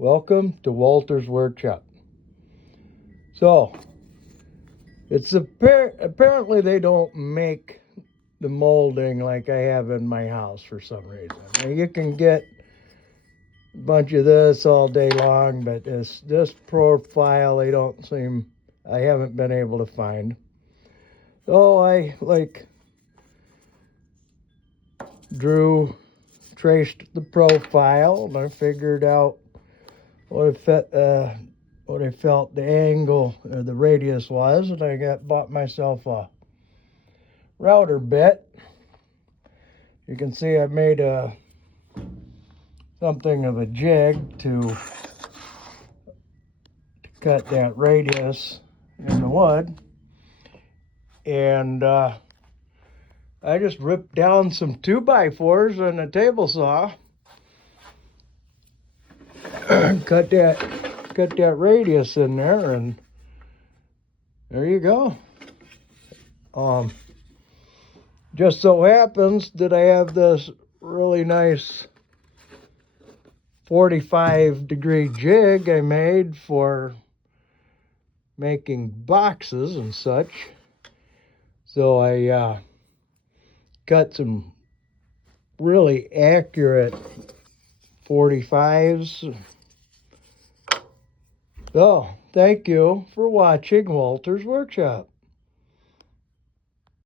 Welcome to Walter's Workshop. So, it's apparently they don't make the molding like I have in my house for some reason. Now, you can get a bunch of this all day long, but this profile I haven't been able to find. So I traced the profile, and I figured out what I felt the angle or the radius was, and I bought myself a router bit. You can see I made something of a jig to cut that radius in the wood, and I just ripped down some 2x4s and a table saw, cut that radius in there, and there you go. Just so happens that I have this really nice 45-degree jig I made for making boxes and such. So I cut some really accurate 45s. So, thank you for watching Walter's Workshop.